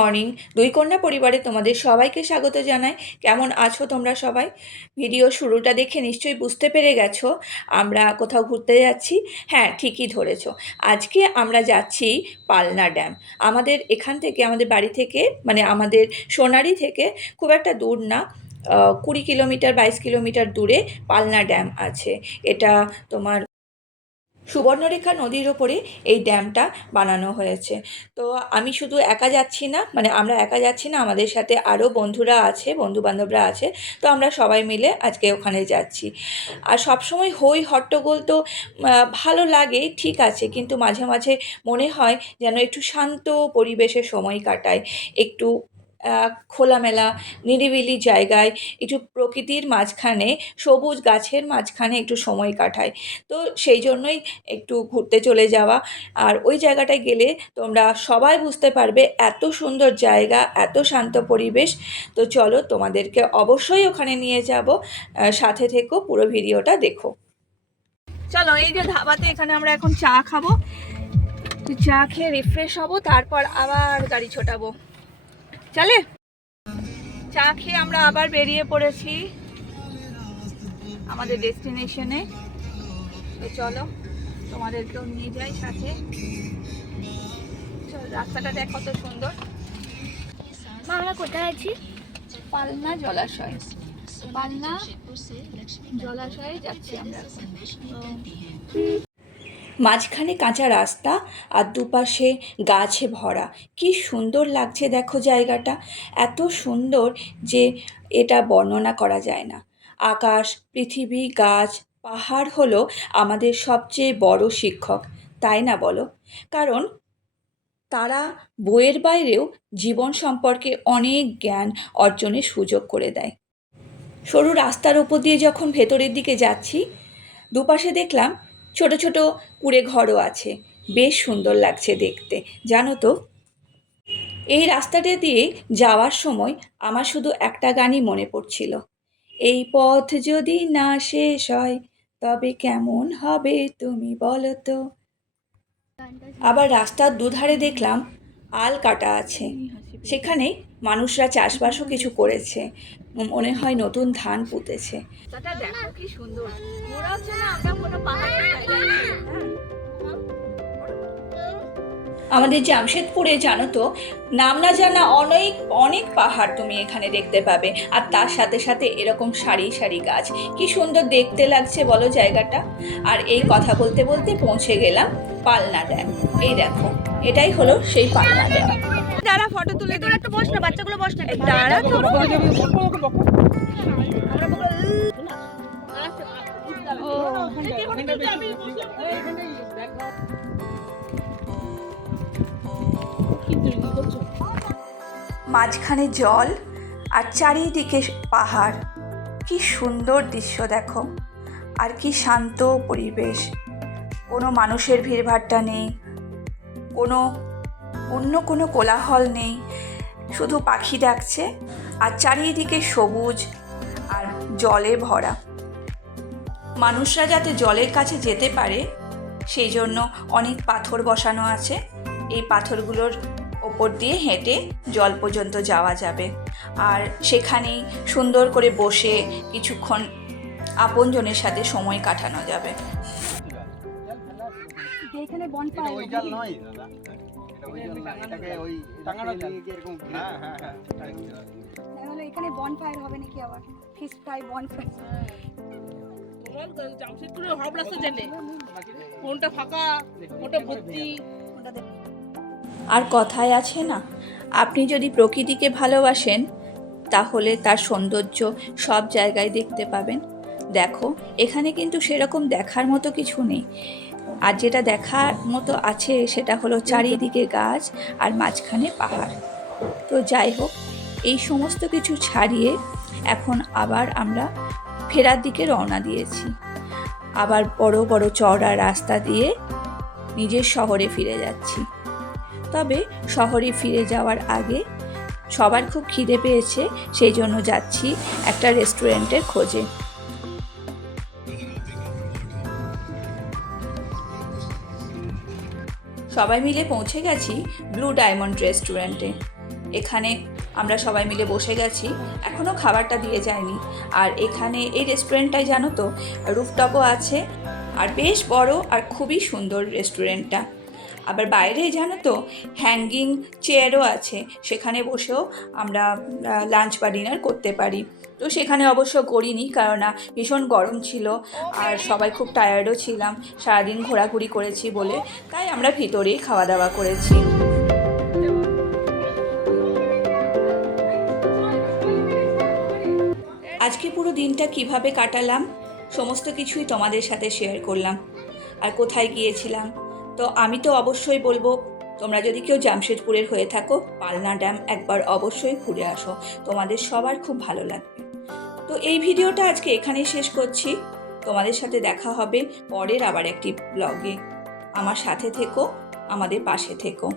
Morning. দুই কন্যা পরিবারে তোমাদের সবাইকে স্বাগত জানাই। কেমন আছো তোমরা সবাই? ভিডিও শুরুটা দেখে নিশ্চয়ই বুঝতে পেরে গেছো আমরা কোথাও ঘুরতে যাচ্ছি। হ্যাঁ, ঠিকই ধরেছো। আজকে আমরা যাচ্ছি পালনা ড্যাম। আমাদের এখান থেকে, আমাদের বাড়ি থেকে, মানে আমাদের সোনারি থেকে খুব একটা দূর না, 20 কিলোমিটার 22 কিলোমিটার দূরে পালনা ড্যাম আছে। এটা তোমার সুবর্ণরেখা নদীর ওপরে এই ড্যামটা বানানো হয়েছে। তো আমি শুধু একা যাচ্ছি না, মানে আমরা একা যাচ্ছি না, আমাদের সাথে আরও বন্ধুরা আছে, বন্ধুবান্ধবরা আছে। তো আমরা সবাই মিলে আজকে ওখানে যাচ্ছি। আর সবসময় হই হট্টগোল তো ভালো লাগে, ঠিক আছে, কিন্তু মাঝে মাঝে মনে হয় যেন একটু শান্ত পরিবেশে সময় কাটায়, একটু খোলামেলা নিরিবিলি জায়গায়, একটু প্রকৃতির মাঝখানে, সবুজ গাছের মাঝখানে একটু সময় কাটায়। তো সেই জন্যই একটু ঘুরতে চলে যাওয়া। আর ওই জায়গাটায় গেলে তোমরা সবাই বুঝতে পারবে এত সুন্দর জায়গা, এত শান্ত পরিবেশ। তো চলো, তোমাদেরকে অবশ্যই ওখানে নিয়ে যাব, সাথে থেকো, পুরো ভিডিওটা দেখো। চলো, এই যে ধাবাতে, এখানে আমরা এখন চা খাবো। চা খেয়ে রিফ্রেশ হব, তারপর আবার গাড়ি ছোটাবো। চলে, চা খেয়ে আমরা আবার বেরিয়ে পড়েছি আমাদের ডেস্টিনেশনে। তো চলো, তোমাদেরকেও নিয়ে যাই সাথে। রাস্তাটা দেখ কত সুন্দর। মা, আমরা কোথায় আছি? পালনা জলাশয়, পালনা জলাশয়ে যাচ্ছি আমরা। মাঝখানে কাঁচা রাস্তা আর দুপাশে গাছে ভরা, কি সুন্দর লাগছে দেখো জায়গাটা। এত সুন্দর যে এটা বর্ণনা করা যায় না। আকাশ, পৃথিবী, গাছ, পাহাড় হলো আমাদের সবচেয়ে বড় শিক্ষক, তাই না বলো? কারণ তারা বইয়ের বাইরেও জীবন সম্পর্কে অনেক জ্ঞান অর্জনের সুযোগ করে দেয়। সরু রাস্তার ওপর দিয়ে যখন ভেতরের দিকে যাচ্ছি, দুপাশে দেখলাম ছোট ছোট কুঁড়ে ঘরও আছে, বেশ সুন্দর লাগছে দেখতে, জানো তো। এই রাস্তাটা দিয়ে যাওয়ার সময় আমার শুধু একটা গানই মনে পড়ছিল, এই পথ যদি না শেষ হয় তবে কেমন হবে তুমি বলো তো। আবার রাস্তার দুধারে দেখলাম আল কাটা আছে, সেখানে মানুষরা চাষবাসও কিছু করেছে, মনে হয় নতুন ধান পুঁতেছে। দেখো কি সুন্দর, মনে হচ্ছে না আমরা কোনো পাহাড়ের জায়গায় ছিলাম। আমাদের জামশেদপুরে জানো তো, নাম না জানা অনেক অনেক পাহাড় তুমি এখানে দেখতে পাবে, আর তার সাথে সাথে এরকম সারি সারি গাছ, কি সুন্দর দেখতে লাগছে বলো জায়গাটা। আর এই কথা বলতে বলতে পৌঁছে গেলাম পালনা ড্যাম। এই দেখো, এটাই হলো সেই পালনা ড্যাম। যারা ফটো তুলে দিল, একটু বস না, বাচ্চাগুলো বস না, তারা তো মাঝখানে জল আর চারিদিকে পাহাড়, কি সুন্দর দৃশ্য দেখো। আর কি শান্ত পরিবেশ, কোনো মানুষের ভিড়ভাট্টা নেই, অন্য কোনো কোলাহল নেই, শুধু পাখি ডাকছে আর চারিদিকে সবুজ আর জলে ভরা। মানুষরা যাতে জলের কাছে যেতে পারে সেই জন্য অনেক পাথর বসানো আছে। এই পাথরগুলোর ওপর দিয়ে হেঁটে জল পর্যন্ত যাওয়া যাবে, আর সেখানেই সুন্দর করে বসে কিছুক্ষণ আপনজনের সাথে সময় কাটানো যাবে। এখানে বনফায়ার এখানে বনফায়ার হবে নাকি আবার? Fish fry, bonfire. জামশেদপুরের হব রাস্তা জানে কোনটা ফাঁকা, কোনটা ভর্তি। আর কথায় আছে না, আপনি যদি প্রকৃতিকে ভালোবাসেন তাহলে তার সৌন্দর্য সব জায়গায় দেখতে পাবেন। দেখো, এখানে কিন্তু সেরকম দেখার মতো কিছু নেই, আর যেটা দেখার মতো আছে সেটা হলো চারিদিকে গাছ আর মাঝখানে পাহাড়। তো যাই হোক, এই সমস্ত কিছু ছাড়িয়ে এখন আবার আমরা ফেরার দিকে রওনা দিয়েছি, আবার বড় বড় চওড়া রাস্তা দিয়ে নিজের শহরে ফিরে যাচ্ছি। তবে শহরে ফিরে যাওয়ার আগে সবার খুব খিদে পেয়েছে, সেই জন্য যাচ্ছি একটা রেস্টুরেন্টের খোঁজে। সবাই মিলে পৌঁছে গেছি ব্লু ডায়মন্ড রেস্টুরেন্টে। এখানে আমরা সবাই মিলে বসে গেছি, এখনও খাবারটা দিয়ে যায়নি। আর এখানে এই রেস্টুরেন্টটায় জানো তো রুফটপও আছে, আর বেশ বড় আর খুবই সুন্দর রেস্টুরেন্টটা। আবার বাইরে জানো তো হ্যাঙ্গিং চেয়ারও আছে, সেখানে বসেও আমরা লাঞ্চ বা ডিনার করতে পারি। তো সেখানে অবশ্য করিনি, কারণ ভীষণ গরম ছিল আর সবাই খুব টায়ার্ডও ছিলাম, সারাদিন ঘোরাঘুরি করেছি বলে, তাই আমরা ভিতরেই খাওয়া দাওয়া করেছি। আজকে পুরো দিনটা কিভাবে কাটালাম সমস্ত কিছুই তোমাদের সাথে শেয়ার করলাম। আর কোথায় গিয়েছিলাম, তো আমি তো অবশ্যই বলবো, তোমরা যদি কেউ জামশেদপুরের হয়ে থাকো, পালনা ড্যাম একবার অবশ্যই ঘুরে আসো, তোমাদের সবার খুব ভালো লাগবে। তো এই ভিডিওটা আজকে এখানেই শেষ করছি। তোমাদের সাথে দেখা হবে পরের আবার একটি ব্লগে। আমার সাথে থেকো, আমাদের পাশে থেকো।